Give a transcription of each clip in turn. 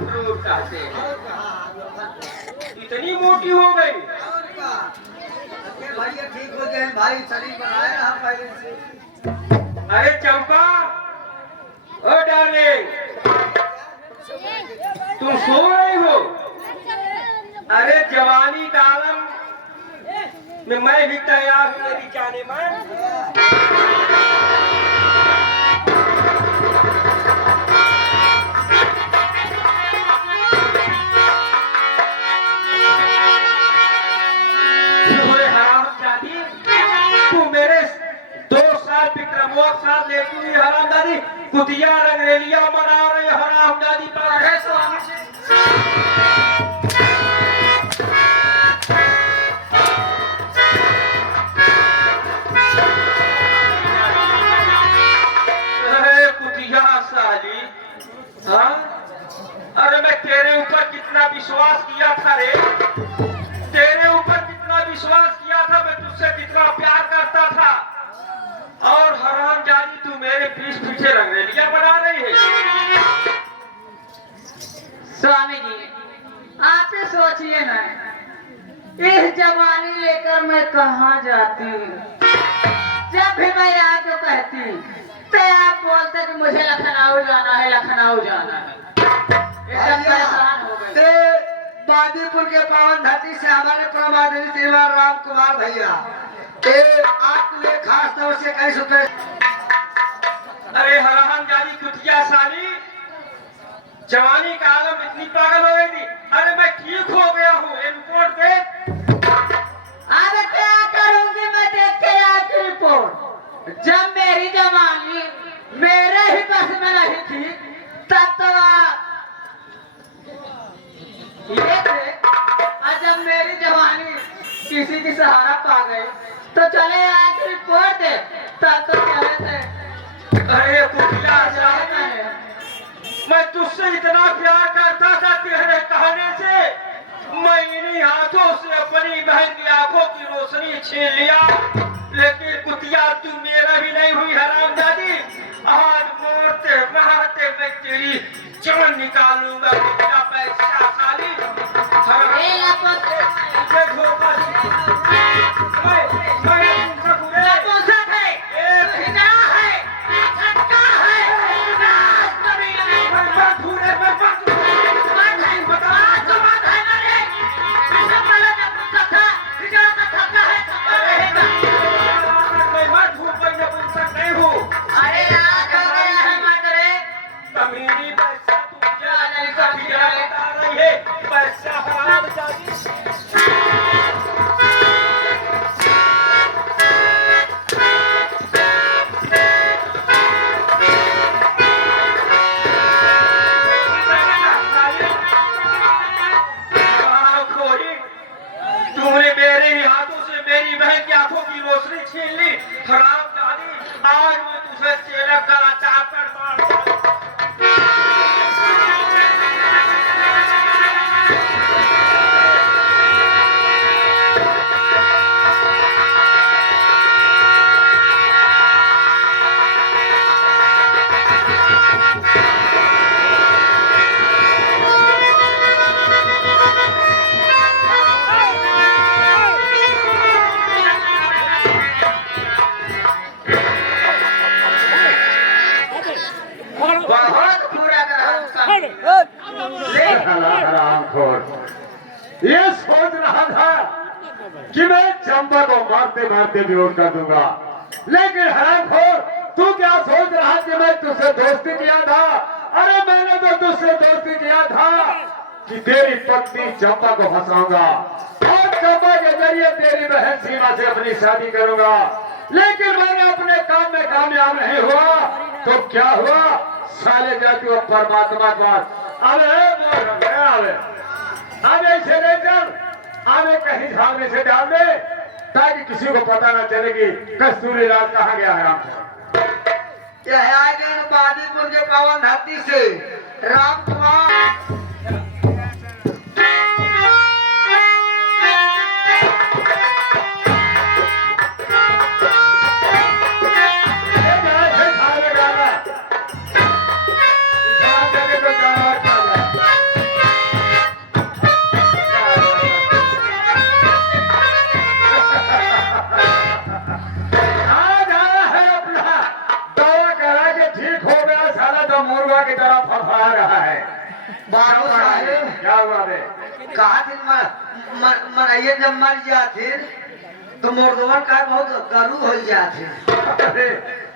Fruit कहते हैं। इतनी मोटी हो गई। भैया ठीक हो गए भाई, शरीर बनाए रहा पहले से। अरे चंपा, ओ डार्लिंग, तुम सो रही हो? अरे जवानी का आलम में मैं भी तैयार हूँ मेरी जाने मन। तू मेरे 2 साल विक्रमोत्सव साल लेती हुई हरामजादी कुतिया रंगरेलिया मना रही हरामजादी पर है स्वामी से। अरे कुतिया साली, हाँ? अरे मैं तेरे ऊपर कितना विश्वास किया था रे, तेरे ऊपर कितना विश्वास किया था, मैं तुझसे कितना प्यार करता था, और हरामजादी तू मेरे पीछे रंगरेलिया बना रही है। स्वामी जी, आप ही सोचिए ना, इस जवानी लेकर मैं कहाँ जाती हूँ। जब भी मैं आपको कहती तो आप बोलते कि मुझे लखनऊ जाना है, लखनऊ जाना है। एकदम परेशान हो गई। बादीपुर के पावन धरती से हमारे परम आदरणीय श्रीमान राम कुमार भैया आपके लिए खास तौर से कई रुपए। अरे हरामजादी कुतिया साली, जवानी का आलम इतनी पागल हो गई थी। अरे मैं ठीक हो गया हूँ, ये रिपोर्ट देख। अरे क्या करूंगी मैं देख के आपकी रिपोर्ट। जब मेरी जवानी मेरे ही बस में नहीं थी तब तो ये थे, और जब मेरी जवानी किसी की सहारा पा गई तो चले आज रिपोर्ट दे, तब तो चले थे। अरे कुतिया साली, मैं तुझसे इतना प्यार करता था, तेरे कहने से मैं इन्हीं हाथों से अपनी बहन की आंखों की रोशनी छीन लिया। लेकिन कुतिया तू मेरा भी नहीं हुई हरामजादी। आज मारते मारते मैं तेरी जान निकालूंगा कुतिया पैसा साली। आज मैं तुझे चेला गला चाप कर मार। ये सोच रहा था कि मैं चंपा को मारते मारते विरोध कर दूंगा, लेकिन हरामखोर तू क्या सोच रहा कि मैं तुझसे दोस्ती किया था? अरे मैंने तो तुझसे दोस्ती किया था कि तेरी पत्नी चंपा को फंसाऊंगा और चंपा के जरिए तेरी बहन सीमा से अपनी शादी करूंगा। लेकिन मैंने अपने काम में कामयाब नहीं हुआ तो क्या हुआ? साले जाति और परमात्मा के पास अब ऐसे ले चल, आगे कहीं झाड़ में से डाल दे ताकि किसी को पता ना चले कि कस्तूरी लाल कहाँ गया है। यह आए गए बादीपुर के पावन धरती से राम कुमार। फफड़ा रहा है। बाबू साहेब क्या हुआ रे? कहा दिन मनाइए जब मर जाते तो मुर्दवन का बहुत गरू हो जाते अरे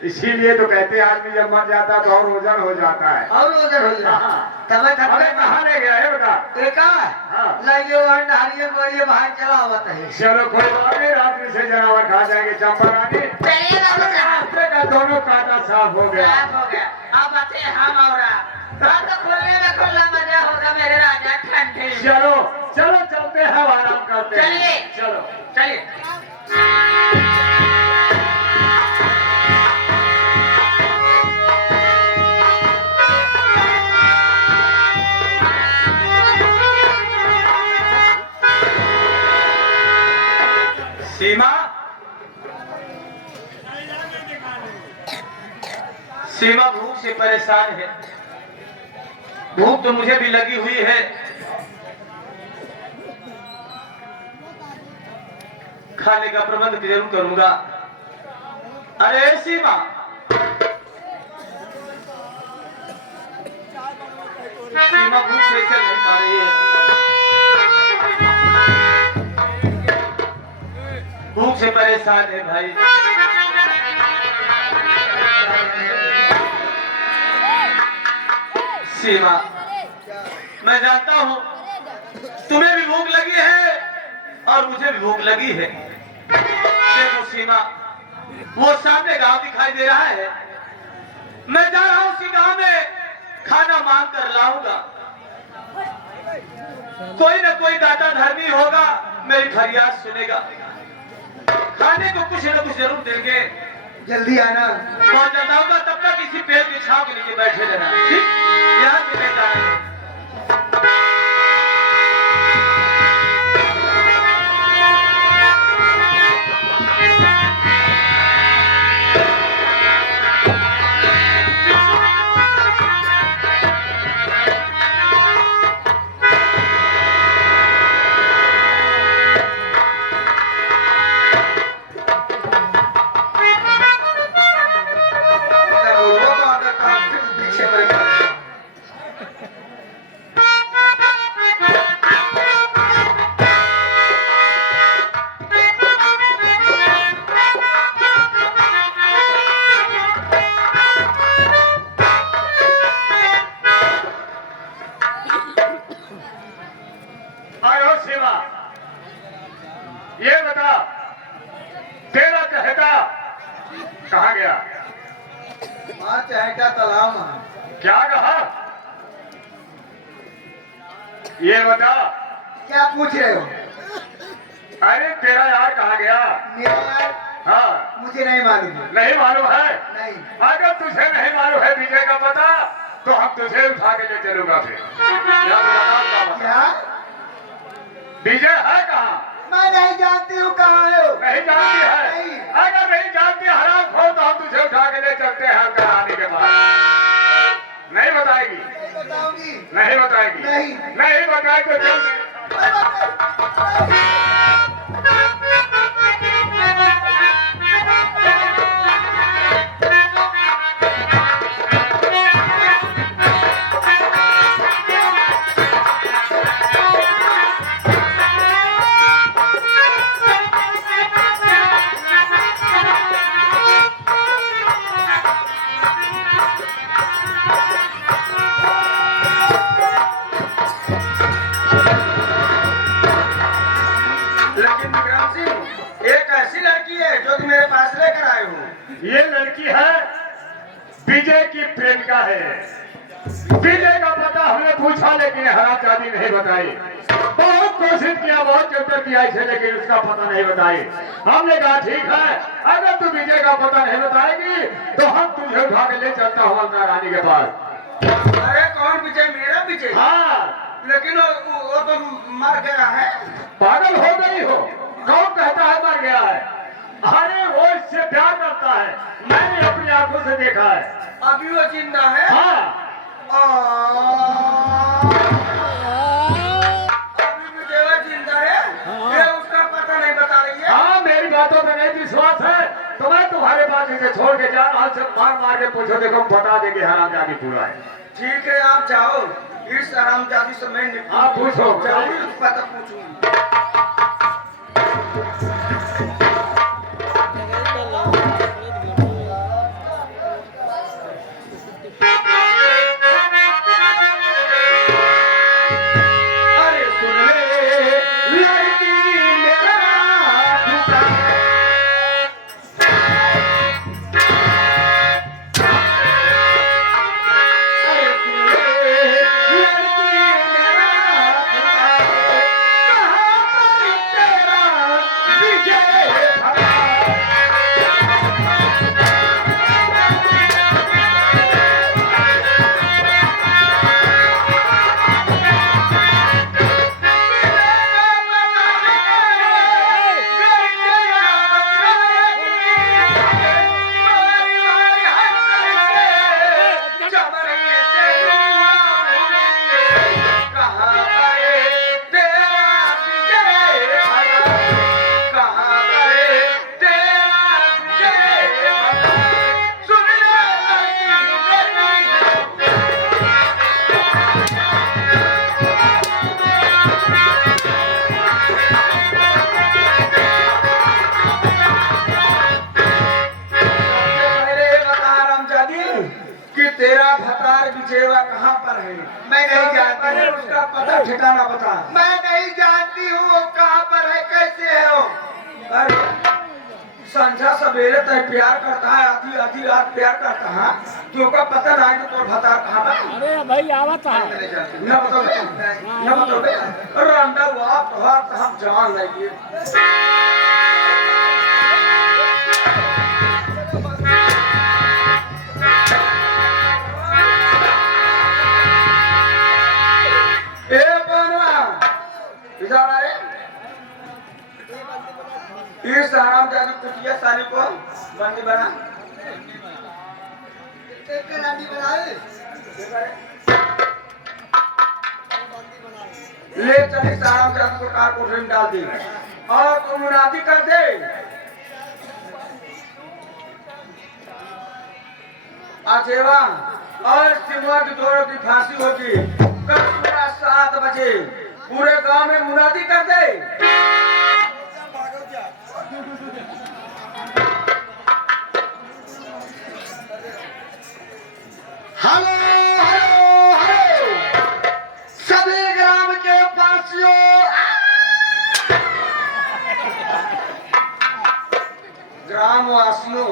इसीलिए तो कहते हैं आदमी जब मर जाता है तो और वजन हो जाता है। और वजन हो जाता हाँ। तब अरे कहाँ ले गया है बेटा? देखा हाँ। लगे हुआ नहारिए बोलिए बाहर चला हुआ है। चलो कोई बात नहीं, रात्रि से जानवर खा जाएंगे चंपा रानी। चलिए बाबू साहब, रास्ते का दोनों कांटा साफ हो गया। साफ हो गया। अब बचे हम और आप तो खुलने में खुला मजा होगा मेरे राजा ठंडे। चलो चलो चलते हैं, आराम करते हैं। चलिए। चलो चलिए। सीमा, सीमा भूख से परेशान है। भूख तो मुझे भी लगी हुई है। खाने का प्रबंध जरूर करूंगा। अरे सीमा, सीमा भूख से चल नहीं पा रही है। भूख से परेशान है भाई। सीमा, मैं जानता हूँ तुम्हें भी भूख लगी है और मुझे भी भूख लगी है। देखो सीमा, वो सामने गांव दिखाई दे रहा है। मैं जा रहा हूँ उसी गांव में खाना मांग कर लाऊंगा। कोई न कोई दाता धर्मी होगा, मेरी फरियाद सुनेगा। खाने को कुछ न कुछ जरूर देंगे। जल्दी आना। बहुत ज्यादा होगा, तब तक इसी पेड़ की छांव के नीचे बैठे रहना। ठीक, यहाँ से मैं जा रहा हूँ। आयो सेवा, ये बता तेरा चहेता कहाँ गया? माँ चहेता तालाब में। क्या कहा? ये बता। क्या पूछ रहे हो? अरे तेरा यार कहाँ गया? मेरा यार हाँ, मुझे नहीं मालूम है। नहीं मालूम है? नहीं। अगर तुझे नहीं मालूम है विजय का पता, तो हम तुझे उठा के ले चलूंगा फिर। या तो बता क्या बात? क्या? विजय है कहाँ? मैं नहीं जानती हूँ कहाँ है वो। नहीं जानती है? नहीं। अगर नहीं जानती हराम खोर, तो हम तुझे उठा के ले चलते हैं अंकल आने के बाद। नहीं बताएगी? नहीं बताऊंगी। नहीं बताएगी? नहीं। नहीं बताए तो चल। लेकिन विक्रम सिंह, एक ऐसी लड़की है जो तुम मेरे पास लेकर आए हो। ये लड़की है विजय की प्रेमिका है। विजय का पता हमने पूछा, लेकिन हरामजादी नहीं बताई। बहुत कोशिश किया, बहुत चक्कर किया इसे, लेकिन उसका पता नहीं बताई। हमने कहा ठीक है, अगर तू विजय का पता नहीं बताएगी तो हम तुझे उठा के ले चलता हूँ अंकल रानी के पास। अरे कौन विजय? मेरा विजय? हाँ, लेकिन वो तो मर गया है। पागल हो गई हो? कौन कहता है मर गया है? अरे वो इससे प्यार करता है, मैंने अपनी आंखों से देखा है। अभी वो जिंदा है? हाँ, अभी विजय वो जिंदा है? ये उसका पता नहीं बता रही है। हाँ, मेरी बातों में नहीं विश्वास है तो मैं तुम्हारे पास इसे छोड़ के जा रहा हूं। सब मार मार के पूछो, देखो बता देंगे हरामजादी पूरा है। ठीक है आप जाओ, इस हरामजादी से मैं निपटूंगा। हाँ, पूछो। जरूर पता पूछूंगा। अरे सुन ले लड़की मेरा पुकार। अरे सुन ले लड़की मेरा पुकार। कहाँ पर तेरा विजय भरा। कि तेरा भतार विजयवा कहाँ पर है? मैं नहीं जानती पहले हूँ। उसका पता ठिकाना बता। मैं नहीं जानती हूँ वो कहाँ पर है, कैसे है वो। अरे संझा सवेरे तय प्यार करता है, आधी आधी रात प्यार करता है, तो का पता ना है कि तोर भतार कहाँ पर। अरे भाई आवत है मैं नहीं जानती। न बताओ न बताओ। अरे अंदर वो आप तो हम जान लेंगे। ए बनवा इधर आए। इस हरामजादी कुटिया साली को बंदी बना। एक रानी बनाए। ले चले हरामजादी को कार कोठरी में डाल दे और तुम मुनादी कर दे। आजेवा और सिमवा की दोनों की फांसी होगी कल सुबह 7 बजे। पूरे गांव में मुनादी कर दे। हेलो हेलो हेलो सभी ग्राम के वासियों, ग्रामवासियों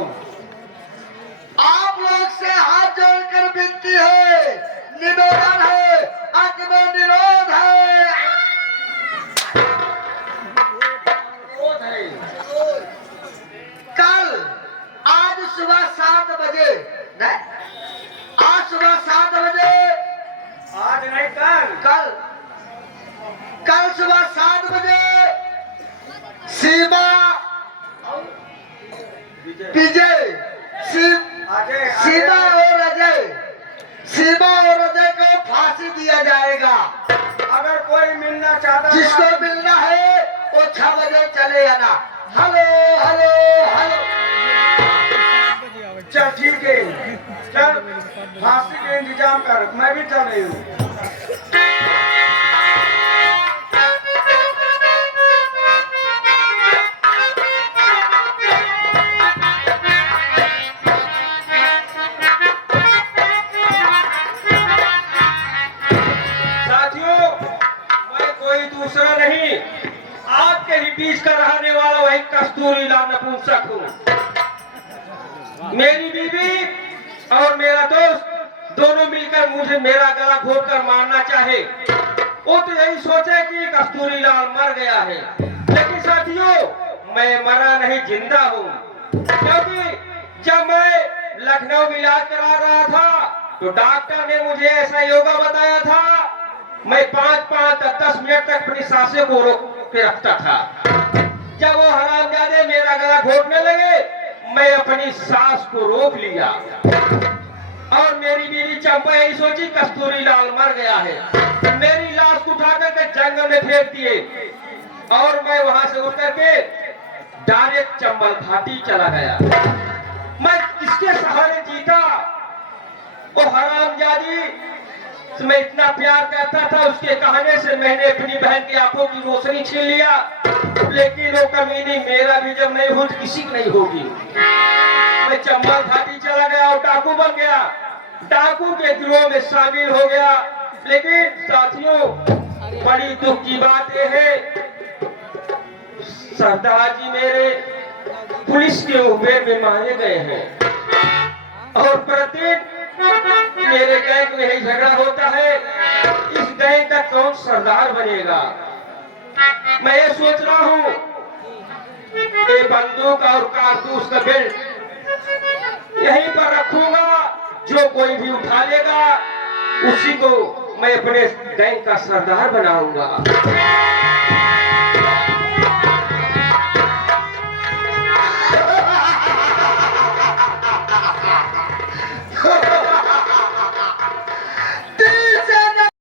आप लोग से हाथ जोड़कर विनती है, निवेदन है, अंत में निरोध है। क्रोध है। कल आज सुबह 7 बजे नहीं, आज सुबह 7 बजे, आज नहीं कल। कल कल सुबह 7 बजे सीमा विजय सीमा और अजय को फांसी दिया जाएगा। अगर कोई मिलना चाहता है जिसको मिलना है वो 6 बजे चले आना। Hello hello hello. चल ठीक है, चल फांसी के इंतजाम कर, मैं भी चल रही हूँ। साथियों मैं कोई दूसरा नहीं, आपके ही बीच का रहने वाला वही कस्तूरी लाल नपुंसक हूँ। मेरी बीवी और मेरा दोस्त दोनों मिलकर मुझे मेरा गला घोट कर मारना चाहे। वो तो यही सोचे कि कस्तूरी लाल मर गया है, लेकिन साथियों मैं मरा नहीं, जिंदा हूँ। क्योंकि जब मैं लखनऊ में इलाज करा रहा था तो डॉक्टर ने मुझे ऐसा योगा बताया था, मैं 5-5 और 10 मिनट तक अपनी सांसें को रोक के रखता था। जब वो हरामजादे मेरा गला घोटने लगे मैं अपनी सांस को रोक लिया और मेरी बीवी चंपा यही सोची कस्तूरी लाल मर गया है। मेरी लाश को उठा करके जंगल में फेंक दिए और मैं वहां से उठ करके डायरेक्ट चंबल घाटी चला गया। मैं किसके सहारे जीता? वो हरामजादी मैं इतना प्यार करता था, उसके कहने से मैंने अपनी बहन की आंखों की रोशनी छीन लिया। लेकिन वो कमीनी मेरा भी जब नहीं हुई, किसी की नहीं होगी। मैं चंबल घाटी चला गया और डाकू बन गया, डाकू के गिरोह में शामिल हो गया। लेकिन साथियों, बड़ी दुख की बात यह है, सरदार जी मेरे पुलिस के उबेर में मारे गए हैं और प्रतिदिन मेरे गैंग में ही झगड़ा होता है। इस गैंग का कौन सरदार बनेगा? मैं ये सोच रहा हूँ, ये बंदूक और कारतूस का बेल्ट यहीं पर रखूंगा, जो कोई भी उठा लेगा उसी को मैं अपने गैंग का सरदार बनाऊंगा।